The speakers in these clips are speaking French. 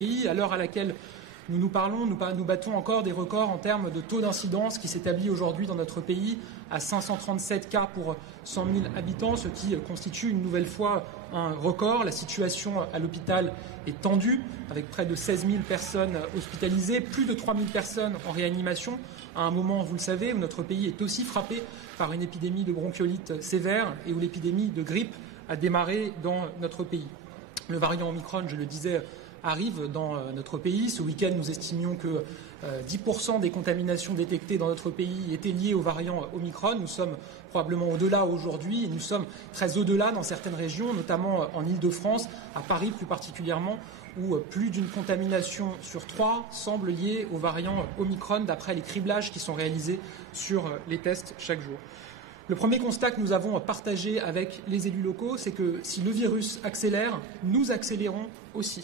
À l'heure à laquelle nous nous parlons, nous battons encore des records en termes de taux d'incidence qui s'établit aujourd'hui dans notre pays à 537 cas pour 100 000 habitants, ce qui constitue une nouvelle fois un record. La situation à l'hôpital est tendue, avec près de 16 000 personnes hospitalisées, plus de 3 000 personnes en réanimation, à un moment, vous le savez, où notre pays est aussi frappé par une épidémie de bronchiolite sévère et où l'épidémie de grippe a démarré dans notre pays. Le variant Omicron, je le disais, arrive dans notre pays. Ce week-end, nous estimions que 10% des contaminations détectées dans notre pays étaient liées au variant Omicron. Nous sommes probablement au-delà aujourd'hui et nous sommes très au-delà dans certaines régions, notamment en Île-de-France, à Paris plus particulièrement, où plus d'une contamination sur 3 semble liée au variant Omicron, d'après les criblages qui sont réalisés sur les tests chaque jour. Le premier constat que nous avons partagé avec les élus locaux, c'est que si le virus accélère, nous accélérons aussi.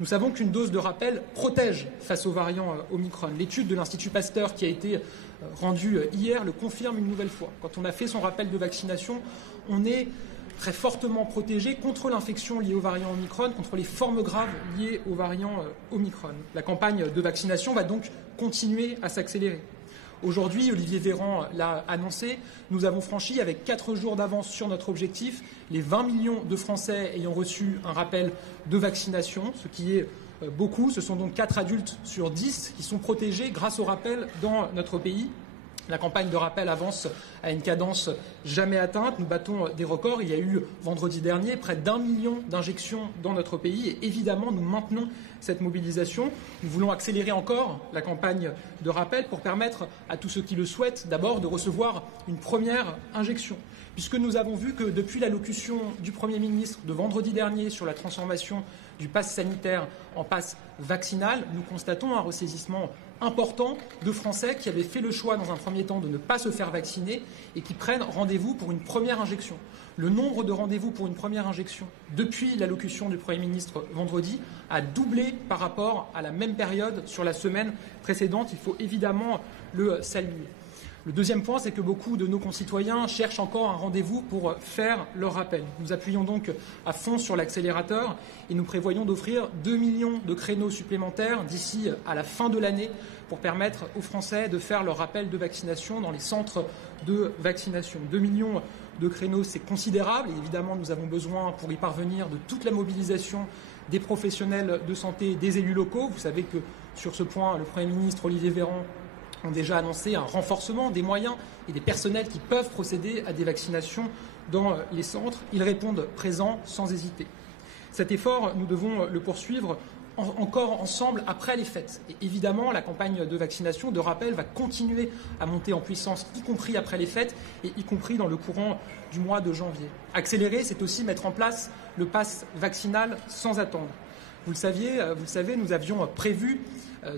Nous savons qu'une dose de rappel protège face au variant Omicron. L'étude de l'Institut Pasteur qui a été rendue hier le confirme une nouvelle fois. Quand on a fait son rappel de vaccination, on est très fortement protégé contre l'infection liée au variant Omicron, contre les formes graves liées au variant Omicron. La campagne de vaccination va donc continuer à s'accélérer. Aujourd'hui, Olivier Véran l'a annoncé, nous avons franchi avec 4 jours d'avance sur notre objectif les 20 millions de Français ayant reçu un rappel de vaccination, ce qui est beaucoup. Ce sont donc 4 adultes sur 10 qui sont protégés grâce au rappel dans notre pays. La campagne de rappel avance à une cadence jamais atteinte. Nous battons des records. Il y a eu vendredi dernier près d'1 million d'injections dans notre pays et évidemment nous maintenons cette mobilisation. Nous voulons accélérer encore la campagne de rappel pour permettre à tous ceux qui le souhaitent d'abord de recevoir une première injection. Puisque nous avons vu que depuis l'allocution du Premier ministre de vendredi dernier sur la transformation du pass sanitaire en pass vaccinal, nous constatons un ressaisissement important de Français qui avaient fait le choix dans un premier temps de ne pas se faire vacciner et qui prennent rendez-vous pour une première injection. Le nombre de rendez-vous pour une première injection depuis l'allocution du Premier ministre vendredi a doublé par rapport à la même période sur la semaine précédente. Il faut évidemment le saluer. Le deuxième point, c'est que beaucoup de nos concitoyens cherchent encore un rendez-vous pour faire leur rappel. Nous appuyons donc à fond sur l'accélérateur et nous prévoyons d'offrir 2 millions de créneaux supplémentaires d'ici à la fin de l'année pour permettre aux Français de faire leur rappel de vaccination dans les centres de vaccination. 2 millions de créneaux, c'est considérable et évidemment nous avons besoin pour y parvenir de toute la mobilisation des professionnels de santé et des élus locaux. Vous savez que sur ce point, le Premier ministre Olivier Véran ont déjà annoncé un renforcement des moyens et des personnels qui peuvent procéder à des vaccinations dans les centres. Ils répondent présents sans hésiter. Cet effort, nous devons le poursuivre encore ensemble après les fêtes. Et évidemment, la campagne de vaccination, de rappel, va continuer à monter en puissance, y compris après les fêtes et y compris dans le courant du mois de janvier. Accélérer, c'est aussi mettre en place le pass vaccinal sans attendre. Vous le savez, nous avions prévu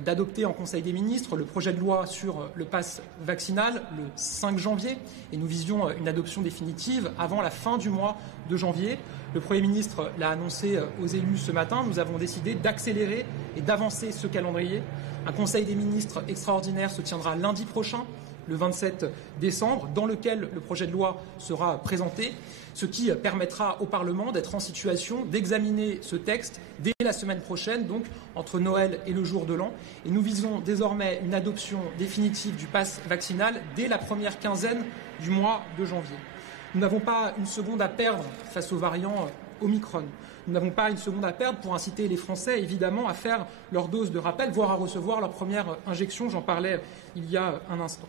d'adopter en Conseil des ministres le projet de loi sur le pass vaccinal le 5 janvier et nous visions une adoption définitive avant la fin du mois de janvier. Le Premier ministre l'a annoncé aux élus ce matin. Nous avons décidé d'accélérer et d'avancer ce calendrier. Un Conseil des ministres extraordinaire se tiendra lundi prochain, le 27 décembre, dans lequel le projet de loi sera présenté, ce qui permettra au Parlement d'être en situation d'examiner ce texte dès la semaine prochaine, donc entre Noël et le jour de l'an. Et nous visons désormais une adoption définitive du pass vaccinal dès la première quinzaine du mois de janvier. Nous n'avons pas une seconde à perdre face au variant Omicron. Nous n'avons pas une seconde à perdre pour inciter les Français, évidemment, à faire leur dose de rappel, voire à recevoir leur première injection. J'en parlais il y a un instant.